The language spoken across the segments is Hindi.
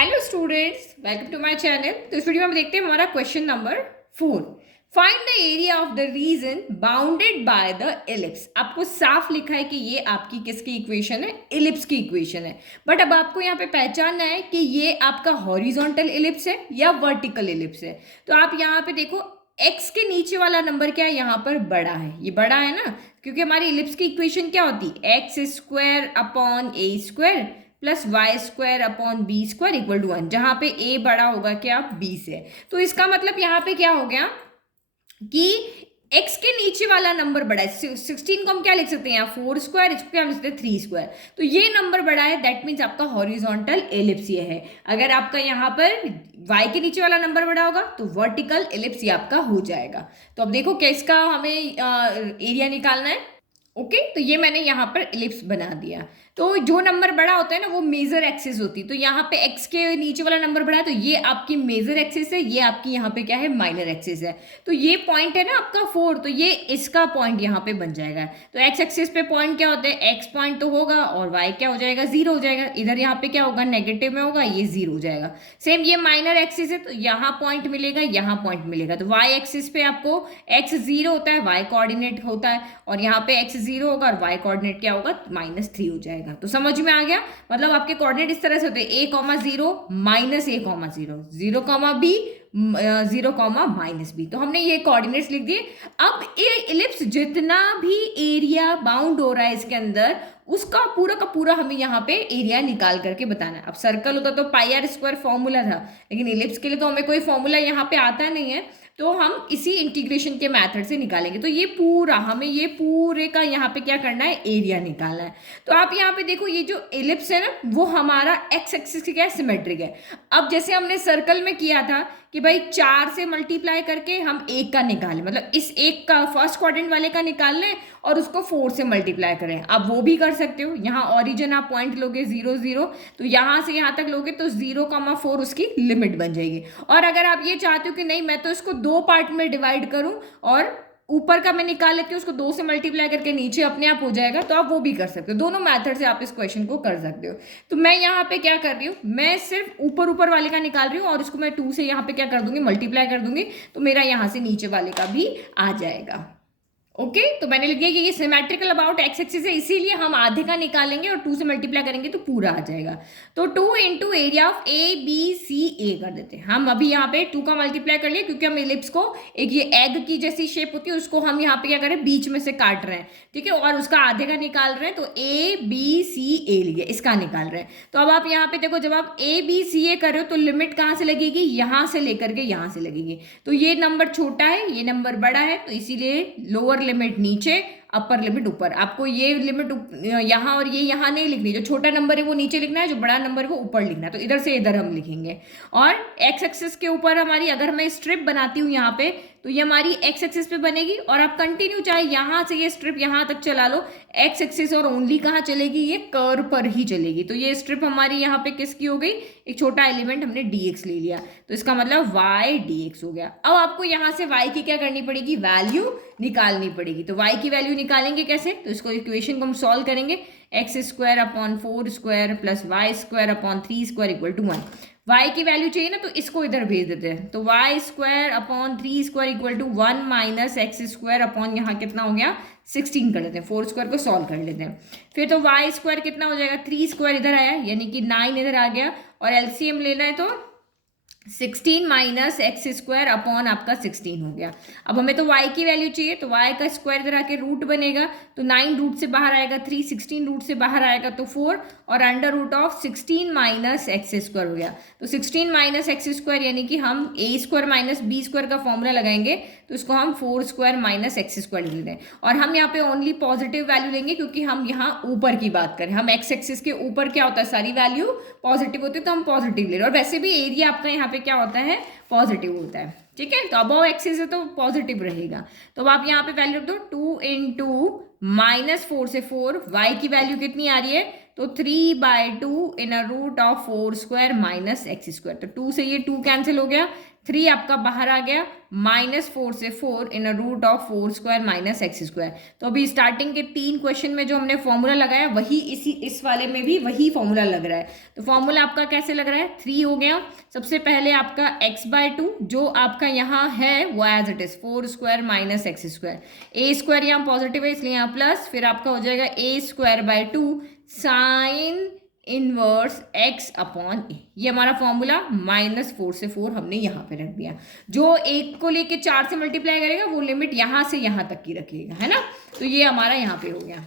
Hello students, welcome to my channel. तो इस वीडियो में हम देखते हैं हमारा question number 4। Find the area of the region bounded by the ellipse. आपको साफ लिखा है कि ये आपकी किसकी इक्वेशन है, एलिप्स की इक्वेशन है। बट अब आपको यहाँ पे पहचानना है कि ये आपका हॉरिजॉन्टल एलिप्स है या वर्टिकल एलिप्स है। तो आप यहाँ पे देखो, एक्स के नीचे वाला नंबर क्या है, यहाँ पर बड़ा है। ये बड़ा है ना, क्योंकि हमारी एलिप्स की इक्वेशन क्या होती है, x square upon a square plus y square upon b square equal to 1, जहां पे ए बड़ा होगा क्या, बी से। तो इसका मतलब यहाँ पे क्या हो गया कि x के नीचे वाला नंबर बड़ा है। 16 को हम क्या लिख सकते हैं, यहाँ 4 स्क्वायर, इसको क्या लिख सकते हैं 3 स्क्वायर। तो ये नंबर बड़ा है, दैट मीन्स आपका हॉरिजॉन्टल एलिप्स ये है। अगर आपका यहाँ पर y के नीचे वाला नंबर बड़ा होगा तो वर्टिकल एलिप्स ये आपका हो जाएगा। तो अब देखो किसका हमें एरिया निकालना है। ओके, तो ये मैंने यहाँ पर एलिप्स बना दिया। तो जो नंबर बड़ा होता है ना, वो मेजर एक्सिस होती है। तो यहाँ पे x के नीचे वाला नंबर बड़ा है, तो ये आपकी मेजर एक्सिस है, ये आपकी यहाँ पे क्या है, माइनर एक्सिस है। तो ये पॉइंट है ना आपका 4, तो ये इसका पॉइंट यहाँ पे बन जाएगा। तो x एक्सिस पे पॉइंट क्या होता है, x पॉइंट तो होगा और y क्या हो जाएगा, 0 हो जाएगा। इधर यहाँ पे क्या होगा, नेगेटिव में होगा, ये 0 हो जाएगा। सेम ये माइनर एक्सिस है, तो यहाँ पॉइंट मिलेगा, यहाँ पॉइंट मिलेगा। तो y एक्सिस पे आपको x 0 होता है, y कोऑर्डिनेट होता है, और यहाँ पे x 0 होगा और y कोऑर्डिनेट क्या होगा, -3 हो जाएगा। तो समझ में आ गया। मतलब आपके कोऑर्डिनेट इस तरह से होते हैं, a, 0 -a, 0 0, b 0, -b। तो हमने ये कोऑर्डिनेट्स लिख दिए। अब ये एलिप्स जितना भी एरिया बाउंड हो रहा है इसके अंदर, उसका पूरा का पूरा हमें यहाँ पे एरिया निकाल करके बताना है। अब सर्कल होता तो पाई आर स्क्वायर फॉर्मूला था, लेकिन एलिप्स के लिए तो हमें कोई फॉर्मूला यहाँ पे आता नहीं है, तो हम इसी इंटीग्रेशन के मेथड से निकालेंगे। तो ये पूरा हमें ये पूरे का यहाँ पे क्या करना है, एरिया निकालना है। तो आप यहाँ पे देखो, ये जो एलिप्स है ना, वो हमारा एक्स एक्सिस की क्या है, सिमेट्रिक है। अब जैसे हमने सर्कल में किया था कि भाई 4 से मल्टीप्लाई करके हम 1 का निकालें, मतलब इस 1 का फर्स्ट क्वाड्रेंट वाले का निकाल लें और उसको 4 से मल्टीप्लाई करें। आप वो भी कर सकते हो। यहाँ ऑरिजिन आप पॉइंट लोगे 0 0, तो यहाँ से यहाँ तक लोगे तो 0,4 उसकी लिमिट बन जाएगी। और अगर आप ये चाहते हो कि नहीं, मैं तो इसको 2 पार्ट में डिवाइड करूं और ऊपर का मैं निकाल लेती हूँ, उसको 2 से मल्टीप्लाई करके नीचे अपने आप हो जाएगा, तो आप वो भी कर सकते हो। दोनों मेथड से आप इस क्वेश्चन को कर सकते हो। तो मैं यहाँ पे क्या कर रही हूँ, मैं सिर्फ ऊपर वाले का निकाल रही हूँ और उसको मैं 2 से यहाँ पे क्या कर दूंगी, मल्टीप्लाई कर दूंगी, तो मेरा यहाँ से नीचे वाले का भी आ जाएगा। ओके, तो मैंने लिख दिया कि ये सिमेट्रिकल अबाउट एक्स एक्सिस है, इसीलिए हम आधे का निकालेंगे और 2 से मल्टीप्लाई करेंगे तो पूरा आ जाएगा। तो 2 into area of A B C A कर देते हैं। हम अभी यहाँ पे 2 का मल्टीप्लाई कर लिया, क्योंकि हम एलिप्स को एक ये एग की जैसी शेप होती है, उसको हम यहाँ पे क्या करें, बीच में से काट रहे हैं, ठीक है, और उसका आधे का निकाल रहे हैं। तो ए बी सी ए लिए इसका निकाल रहे हैं। तो अब आप यहाँ पे देखो, जब आप ए बी सी ए कर रहे हो तो लिमिट कहाँ से लगेगी, यहाँ से लेकर के यहाँ से लगेगी। तो ये नंबर छोटा है, ये नंबर बड़ा है, तो इसीलिए लोअर लिमिट नीचे, अपर लिमिट ऊपर। आपको ये लिमिट यहाँ और ये यहाँ नहीं लिखनी, जो छोटा नंबर है वो नीचे लिखना है, जो बड़ा नंबर है वो ऊपर लिखना है। तो इधर से इधर हम लिखेंगे। और एक्स एक्सिस के ऊपर हमारी, अगर मैं स्ट्रिप बनाती हूँ यहाँ पे, तो ये हमारी एक्स एक्सिस पे बनेगी, और आप कंटिन्यू चाहे यहाँ से ये स्ट्रिप यहाँ तक चला लो, एक्स एक्सिस और ओनली कहाँ चलेगी, ये कर्व पर ही चलेगी। तो ये स्ट्रिप हमारी यहाँ पे किसकी हो गई, एक छोटा एलिमेंट हमने dx ले लिया, तो इसका मतलब y dx हो गया। अब आपको यहाँ से y की क्या करनी पड़ेगी, वैल्यू निकालनी पड़ेगी। तो y की वैल्यू निकालेंगे कैसे, तो इसको इक्वेशन को हम सॉल्व करेंगे। X square upon 4 square plus y square upon 3 square equal to 1। y की वैल्यू चाहिए ना, तो इसको इधर भेज देते हैं। तो y square upon 3 square equal to 1 minus x square upon यहाँ कितना हो गया, 16 कर लेते हैं। 4 स्क्वायर को सॉल्व कर लेते हैं। फिर तो वाई स्क्वायर कितना हो जाएगा, 3 स्क्वायर इधर आया, यानी कि 9 इधर आ गया, और एलसीएम लेना है तो 16 माइनस एक्स स्क्वायर अपॉन आपका 16 हो गया। अब हमें तो y की वैल्यू चाहिए, तो y का स्क्वायर इधर आके रूट बनेगा, तो 9 रूट से बाहर आएगा 3, 16 रूट से बाहर आएगा तो 4, और under root of 16 minus x square हो गया। तो 16 माइनस एक्स स्क्वायर, यानी कि हम a square minus b square का फॉर्मूला लगाएंगे, तो इसको हम 4 स्क्वायर माइनस एक्स स्क्वायर लिख दें। और हम यहाँ पे ओनली पॉजिटिव वैल्यू लेंगे, क्योंकि हम यहाँ ऊपर की बात करें। हम एक्स एक्सिस के ऊपर क्या होता है, सारी वैल्यू पॉजिटिव होती है, तो हम पॉजिटिव ले रहे हैं। और वैसे भी एरिया आपका यहाँ पे क्या होता है, पॉजिटिव होता है, ठीक है। तो अबव एक्सिस है तो पॉजिटिव रहेगा। तो अब आप यहाँ पे वैल्यू रख दो, 2 इंटू -4 से 4, y की वैल्यू कितनी आ रही है, तो 3/2 in a root of 4 square minus x square, तो 2 से ये 2 कैंसिल हो गया, 3 आपका बाहर आ गया, -4 से 4 in a root of 4 square minus x square. तो अभी स्टार्टिंग के 3 क्वेश्चन में जो हमने फॉर्मूला लगाया वही इस वाले में भी वही फॉर्मूला लग रहा है। तो फॉर्मूला आपका कैसे लग रहा है, 3 हो गया, सबसे पहले आपका x/2 जो आपका यहाँ है वो as it is 4 square minus x square, A square यहाँ पॉजिटिव है इसलिए यहाँ प्लस, फिर आपका हो जाएगा a² sine inverse x upon A, ये हमारा फॉर्मूला -4 से 4 हमने यहाँ पे रख दिया। जो 1 को लेके 4 से मल्टीप्लाई करेगा वो लिमिट यहाँ से यहाँ तक की रखेगा, है ना। तो ये हमारा यहाँ पे हो गया।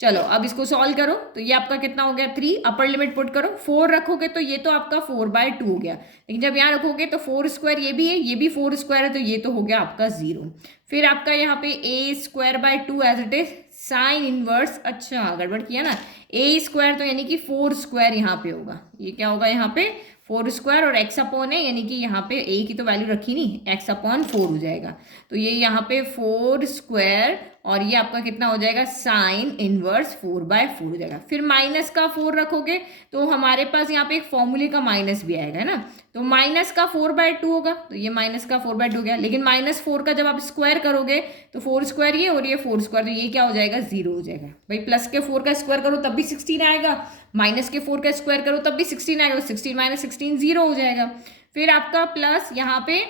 चलो अब इसको सॉल्व करो, तो ये आपका कितना हो गया 3, अपर लिमिट पुट करो, 4 रखोगे तो ये तो आपका 4/2 हो गया, लेकिन जब यहाँ रखोगे तो 4 स्क्वायर ये भी है, ये भी 4 स्क्वायर है, तो ये तो हो गया आपका 0। फिर आपका यहाँ पे a² as it is sine inverse, अच्छा गड़बड़ किया ना, a² तो यानी कि 4 स्क्वायर यहाँ पे होगा, ये क्या होगा यहाँ पे 4 स्क्वायर और x अपॉन है, यानी कि यहाँ पे a की तो वैल्यू रखी नहीं, x अपॉन 4 हो जाएगा, तो ये यहाँ पे 4 स्क्वायर और ये आपका कितना हो जाएगा साइन इनवर्स 4/4 हो जाएगा। फिर माइनस का 4 रखोगे तो हमारे पास यहाँ पे एक फॉर्मूले का माइनस भी आएगा, है ना, तो माइनस का 4/2 होगा, तो ये माइनस का 4/2 हो गया, लेकिन -4 का जब आप स्क्वायर करोगे तो 4 स्क्वायर ये और ये 4 स्क्वायर, तो ये क्या हो जाएगा 0 हो जाएगा। भाई प्लस के 4 का स्क्वायर करो तब भी 16 आएगा, माइनस के 4 का स्क्वायर करो तब भी 16 आएगा, तो 16 - 16 0 हो जाएगा। फिर आपका प्लस यहाँ पे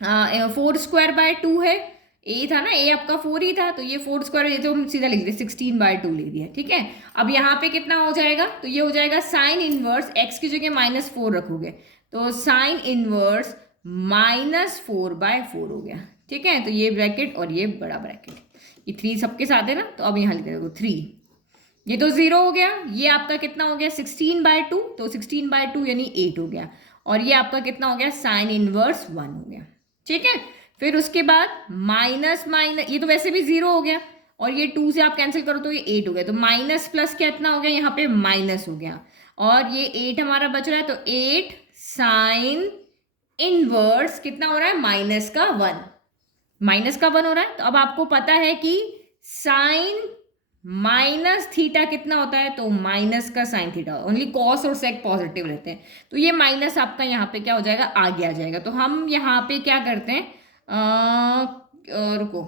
4 स्क्वायर/2 है, ए था ना, ए आपका 4 ही था, तो ये 4 स्क्वायर, ये तो हम सीधा लिख दिया 16/2 लिख दिया, ठीक है। अब यहाँ पे कितना हो जाएगा, तो ये हो जाएगा साइन इनवर्स, एक्स की जगह -4 रखोगे तो साइन इनवर्स -4/4 हो गया, ठीक है। तो ये ब्रैकेट और ये बड़ा ब्रैकेट, ये 3 सबके साथ है ना, तो अब यहाँ लिख देखो 3, ये तो 0 हो गया, ये आपका कितना हो गया 16/2, तो 16/2 यानी 8 हो गया, और ये आपका कितना हो गया साइन इनवर्स 1 हो गया, ठीक है। फिर उसके बाद माइनस ये तो वैसे भी 0 हो गया, और ये 2 से आप कैंसिल करो तो ये 8 हो गया, तो माइनस प्लस कितना हो गया यहाँ पे माइनस हो गया, और ये 8 हमारा बच रहा है, तो 8 साइन इनवर्स कितना हो रहा है -1, -1 हो रहा है। तो अब आपको पता है कि साइन -थीटा कितना होता है, तो माइनस का साइन थीटा, ओनली कॉस और सेक पॉजिटिव रहते हैं, तो ये माइनस आपका यहाँ पे क्या हो जाएगा आगे आ जाएगा। तो हम यहाँ पे क्या करते हैं, रुको,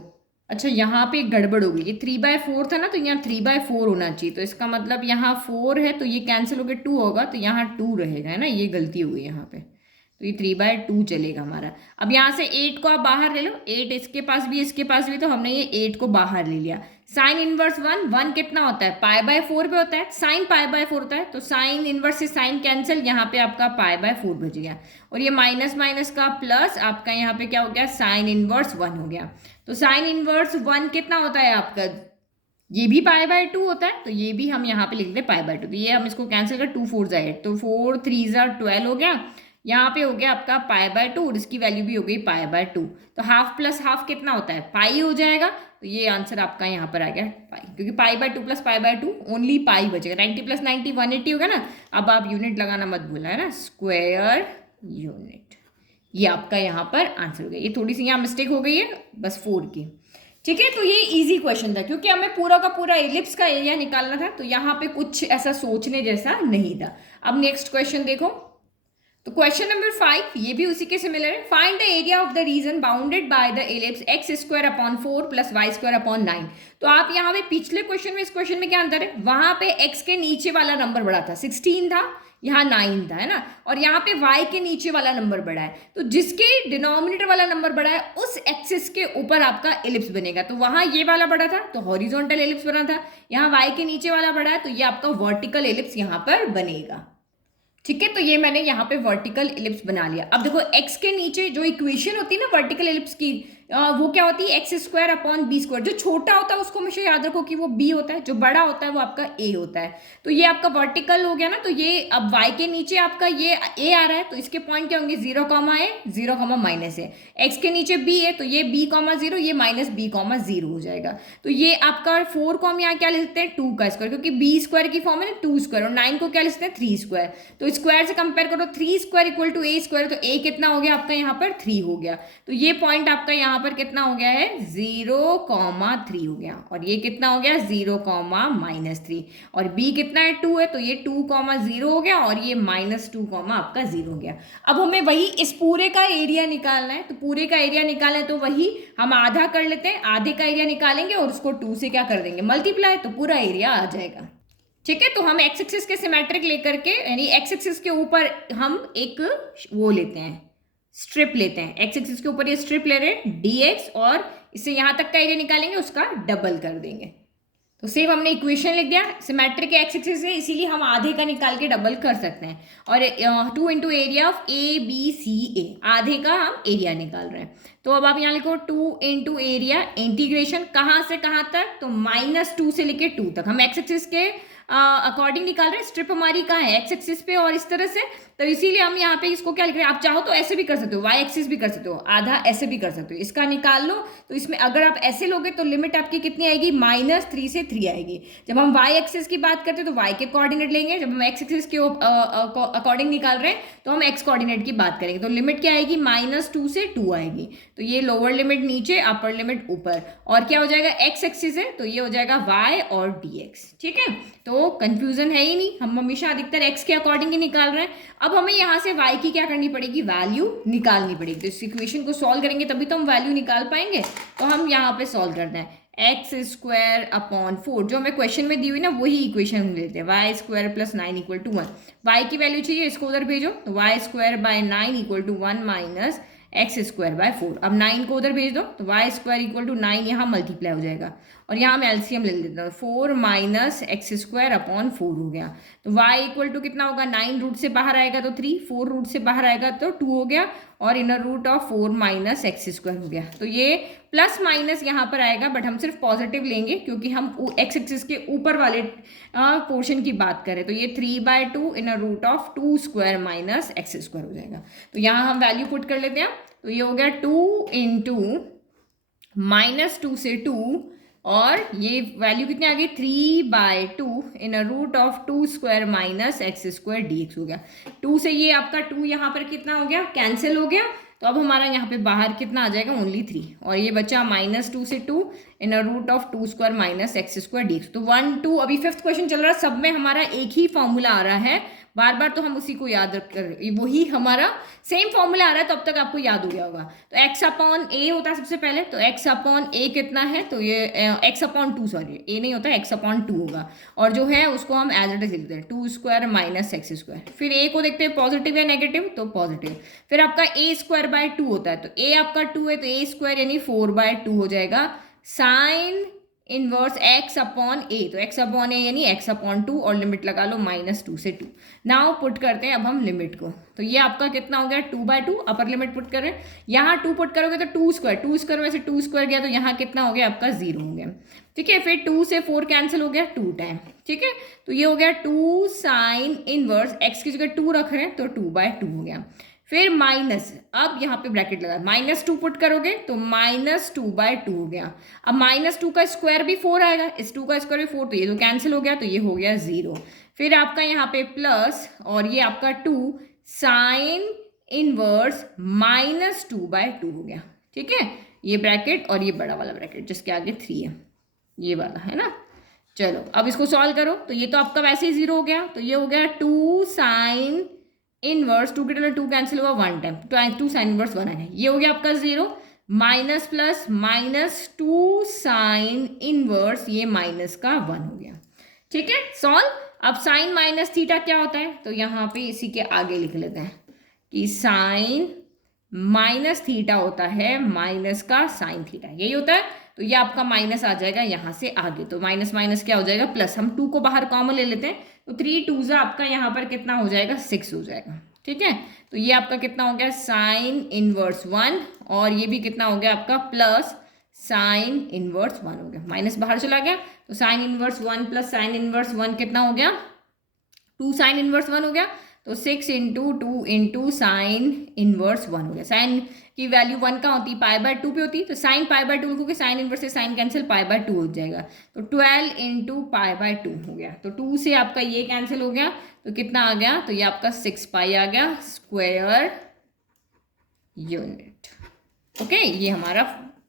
अच्छा यहाँ पे गड़बड़ हो गई, ये 3/4 था ना, तो यहाँ 3/4 होना चाहिए, तो इसका मतलब यहाँ 4 है तो ये कैंसिल हो गया 2 होगा, तो यहाँ 2 रहेगा, है ना, ये गलती हो गई यहाँ पे, तो ये 3/2 चलेगा हमारा। अब यहाँ से 8 को आप बाहर ले लो, 8 इसके पास भी, तो हमने ये 8 को बाहर ले लिया। साइन इनवर्स 1 कितना होता है π/4 पे होता है, साइन π/4 होता है, तो साइन इनवर्स से साइन कैंसिल, यहाँ पे आपका π/4 बच गया, और ये माइनस माइनस का प्लस आपका यहाँ पे क्या हो गया साइन इनवर्स 1 हो गया। तो साइन इनवर्स 1 कितना होता है आपका, ये भी π/2 होता है, तो ये भी हम यहाँ पे लिख दें π/2, तो ये हम इसको कैंसिल कर 2 4 8, तो 4 3 12 हो गया, यहाँ पे हो गया आपका π/2 और इसकी वैल्यू भी हो गई π/2, तो हाफ प्लस हाफ कितना होता है पाई हो जाएगा, तो ये आंसर आपका यहाँ पर आ गया पाई, क्योंकि π/2 प्लस π/2 ओनली पाई बचेगा, 90 + 90 180 होगा ना। अब आप यूनिट लगाना मत भूलना, है ना, स्क्वायर यूनिट, ये आपका यहाँ पर आंसर हो गया। ये थोड़ी सी यहाँ मिस्टेक हो गई है बस 4 की, ठीक है। तो ये इजी क्वेश्चन था क्योंकि हमें पूरा का पूरा एलिप्स का एरिया निकालना था, तो यहाँ पे कुछ ऐसा सोचने जैसा नहीं था। अब नेक्स्ट क्वेश्चन देखो, तो क्वेश्चन नंबर 5 ये भी उसी के सिमिलर है। Find the area of the region bounded by the ellipse x² / 4 + y² / 9। तो आप यहाँ पे पिछले क्वेश्चन में इस क्वेश्चन में क्या अंतर है, वहां पे x के नीचे वाला नंबर बड़ा था 16 था, यहाँ 9 था, है ना, और यहाँ पे y के नीचे वाला नंबर बड़ा है, तो जिसके डिनोमिनेटर वाला नंबर बड़ा है उस एक्सिस के ऊपर आपका एलिप्स बनेगा। तो वहां ये वाला बड़ा था तो हॉरिजॉन्टल एलिप्स बना था, यहाँ y के नीचे वाला बड़ा है तो ये आपका वर्टिकल एलिप्स यहाँ पर बनेगा, ठीक है। तो ये मैंने यहाँ पे वर्टिकल एलिप्स बना लिया। अब देखो x के नीचे जो इक्वेशन होती है ना वर्टिकल एलिप्स की, वो क्या होती है x² / b²। जो छोटा होता है उसको हमेशा याद रखो कि वो b होता है, जो बड़ा होता है वो आपका a होता है। तो ये आपका वर्टिकल हो गया ना, तो ये अब y के नीचे आपका ये a आ रहा है, तो इसके पॉइंट क्या होंगे 0, a 0, -a। x के नीचे b है तो ये b, 0, ये -b, 0 हो जाएगा। तो ये आपका 4 को हम यहाँ क्या लिखते हैं 2 का स्क्वायर, क्योंकि b² की फॉर्म है ना 2², और 9 को क्या लिखते हैं 3²। तो स्क्वायर से कंपेयर करो 3² = a², तो a कितना हो गया आपका यहाँ पर 3 हो गया। तो ये पॉइंट आपका यहाँ पर कितना हो गया है 0,3 हो गया, और ये कितना हो गया 0,-3, और b कितना है 2 है, तो ये 2,0 हो गया, और ये -2, आपका 0 हो गया। अब हमें वही इस पूरे का एरिया निकालना है, तो पूरे का एरिया निकालना है तो वही हम आधा कर लेते हैं, आधे का एरिया निकालेंगे और उसको 2 से क्या कर देंगे मल्टीप्लाई, तो पूरा एरिया आ जाएगा। ठीक है, तो हम एक्स एक्सिस के सिमेट्रिक लेकर के यानी एक्स एक्सिस के ऊपर हम एक वो लेते हैं स्ट्रिप लेते हैं, एक्स एक्सिस के ऊपर ये स्ट्रिप ले रहे हैं dx, और इससे यहां तक का एरिया निकालेंगे उसका डबल कर देंगे। तो सेम हमने इक्वेशन लिख दिया, सिमेट्रिक एक्स एक्सिस है इसीलिए हम आधे का निकाल के डबल कर सकते हैं, और 2 इंटू एरिया ऑफ ABCA, आधे का हम एरिया निकाल रहे हैं। तो अब आप यहाँ लिखो 2 इंटू एरिया इंटीग्रेशन कहाँ से कहाँ तक, तो -2 से लेके 2 तक। हम एक्स एक्सिस के अकॉर्डिंग निकाल रहे हैं, स्ट्रिप हमारी कहाँ है एक्स एक्सिस पे और इस तरह से, तो इसीलिए हम यहाँ पे इसको क्या लिख रहे हैं, आप चाहो तो ऐसे भी कर सकते हो, वाई एक्सिस भी कर सकते हो, आधा ऐसे भी कर सकते हो, इसका निकाल लो। तो इसमें अगर आप ऐसे लोगे तो लिमिट आपकी कितनी आएगी -3 से 3 आएगी। जब हम वाई एक्सिस की बात करते हैं तो वाई के कोऑर्डिनेट लेंगे, जब हम एक्स एक्सिस के अकॉर्डिंग निकाल रहे हैं तो हम एक्स कोऑर्डिनेट की बात करेंगे, तो लिमिट क्या आएगी -2 से 2 आएगी। तो ये लोअर लिमिट नीचे, अपर लिमिट ऊपर, और क्या हो जाएगा एक्स एक्सिस है तो ये हो जाएगा वाई और dx। ठीक है, तो कंफ्यूजन है ही नहीं, हम हमेशा अधिकतर एक्स के अकॉर्डिंग ही निकाल रहे हैं। अब हमें यहाँ से y की क्या करनी पड़ेगी, वैल्यू निकालनी पड़ेगी। तो इस इक्वेशन को सॉल्व करेंगे तभी तो हम वैल्यू निकाल पाएंगे। तो हम यहाँ पे सॉल्व करते हैं x² / 4, जो हमें क्वेश्चन में दी हुई ना वही इक्वेशन हम लेते हैं, y² + 9 = 1। y की वैल्यू चाहिए, इसको उधर भेजो, तो y² / 9 = 1 - x² / 4। अब 9 को उधर भेज दो, तो y² = 9 यहाँ मल्टीप्लाई हो जाएगा, और यहाँ मैं एलसीएम ले लेता हूँ, 4 - x² / 4 हो गया। तो y = कितना होगा, 9 रूट से बाहर आएगा तो 3, 4 रूट से बाहर आएगा तो 2 हो गया, और इनर रूट ऑफ 4 - x² हो गया। तो ये प्लस माइनस यहाँ पर आएगा, बट हम सिर्फ पॉजिटिव लेंगे क्योंकि हम एक्स एक्सिस के ऊपर वाले पोर्शन की बात करें। तो ये 3/2 इनर रूट ऑफ 2² - x² हो जाएगा। तो यहाँ हम वैल्यू पुट कर लेते हैं, तो ये हो गया 2 इंटू -2 से 2, और ये वैल्यू कितनी आ गई 3/2 inner root of 2² - x² dx हो गया। 2 से ये आपका 2 यहाँ पर कितना हो गया, कैंसिल हो गया, तो अब हमारा यहाँ पे बाहर कितना आ जाएगा, ओनली 3, और ये बचा -2 से 2 inner root of 2² - x² dx। तो 1 2 अभी 5th क्वेश्चन चल रहा है, सब में हमारा एक ही फॉर्मूला आ रहा है, बार बार तो हम उसी को याद रख कर, वही हमारा सेम फॉर्मूला आ रहा है, तो अब तक आपको याद हो गया होगा। तो x/a होता है सबसे पहले, तो x/a कितना है, तो ये x/2, सॉरी a नहीं होता, x/2 होगा, और जो है उसको हम एज इट इज लिखते हैं 2² - x²। फिर a को देखते हैं पॉजिटिव या नेगेटिव, तो पॉजिटिव। फिर आपका a² / 2 होता है, तो a आपका 2 है तो a² यानी 4/2 हो जाएगा, साइन इनवर्स x/a, तो x/a यानी x/2, और लिमिट लगा लो -2 से 2। नाउ पुट करते हैं अब हम लिमिट को, तो ये आपका कितना हो गया 2/2, अपर लिमिट पुट कर रहे हैं, यहाँ 2 पुट करोगे तो 2² में से 2² गया, तो यहाँ कितना हो गया आपका 0 हो गया। ठीक है, फिर 2 से 4 कैंसिल हो गया 2 टाइम। ठीक है, तो ये हो गया 2 साइन इनवर्स, x की जगह 2 रख रहे हैं तो 2/2 हो गया। फिर माइनस, अब यहाँ पे ब्रैकेट लगा, -2 पुट करोगे तो -2/2 हो गया। अब -2 का स्क्वायर भी 4 आएगा, इस 2 का स्क्वायर भी 4, तो ये तो कैंसिल हो गया, तो ये हो गया 0। फिर आपका यहाँ पे प्लस, और ये आपका 2 साइन इनवर्स -2/2 हो गया। ठीक है, ये ब्रैकेट और ये बड़ा वाला ब्रैकेट जिसके आगे 3 है, ये वाला है ना। चलो अब इसको सॉल्व करो, तो ये तो आपका वैसे ही 0 हो गया, तो ये हो गया 2 साइन इनवर्स, 2 के टर्म 2 कैंसिल हुआ 1 टाइम, 2 साइन इनवर्स 1 है, ये हो गया आपका 0, माइनस प्लस -2 साइन इनवर्स, ये माइनस का 1 हो गया। ठीक है, सॉल्व। अब साइन माइनस थीटा क्या होता है, तो यहाँ पे इसी के आगे लिख लेते हैं कि साइन माइनस थीटा होता है माइनस का साइन थीटा, यही होता है। तो ये आपका माइनस आ जाएगा यहाँ से आगे, तो माइनस माइनस क्या हो जाएगा प्लस, हम 2 को बाहर कॉमन ले लेते हैं, तो 3 2 आपका यहाँ पर कितना हो जाएगा 6 हो जाएगा। ठीक है, तो ये आपका कितना हो गया साइन इनवर्स 1, और ये भी कितना हो गया आपका प्लस साइन इनवर्स 1 हो गया, माइनस बाहर चला गया, तो sine inverse 1 plus sine inverse 1 कितना हो गया 2 साइन इनवर्स 1 हो गया, तो 6 × 2 × साइन इनवर्स 1 हो गया। साइन की वैल्यू 1 का होती है, π/2 पे होती है, तो साइन π/2 लिखोगे, साइन इनवर्स से साइन कैंसिल, π/2 हो जाएगा, तो 12 × π/2 हो गया। तो 2 से आपका ये कैंसिल हो गया, तो कितना आ गया, तो ये आपका 6π आ गया स्क्वायर यूनिट। ओके, ये हमारा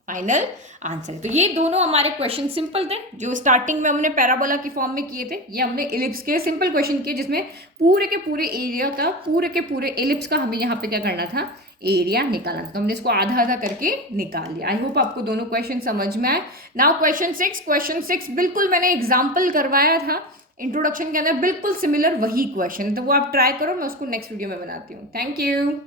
फाइनल आंसर है। तो ये दोनों हमारे क्वेश्चन सिंपल थे, जो स्टार्टिंग में हमने पैराबोला की फॉर्म में किए थे। ये हमने इलिप्स के सिंपल क्वेश्चन किए, जिसमें पूरे के पूरे एरिया का, पूरे के पूरे इलिप्स का हमें यहाँ पे क्या करना था, एरिया निकालना था। तो हमने इसको आधा आधा करके निकाल लिया। आई होप आपको दोनों क्वेश्चन समझ में आए। नाउ क्वेश्चन 6 बिल्कुल मैंने एग्जाम्पल करवाया था इंट्रोडक्शन के अंदर, बिल्कुल सिमिलर वही क्वेश्चन, तो वो आप ट्राई करो। मैं उसको नेक्स्ट वीडियो में बनाती हूँ। Thank you.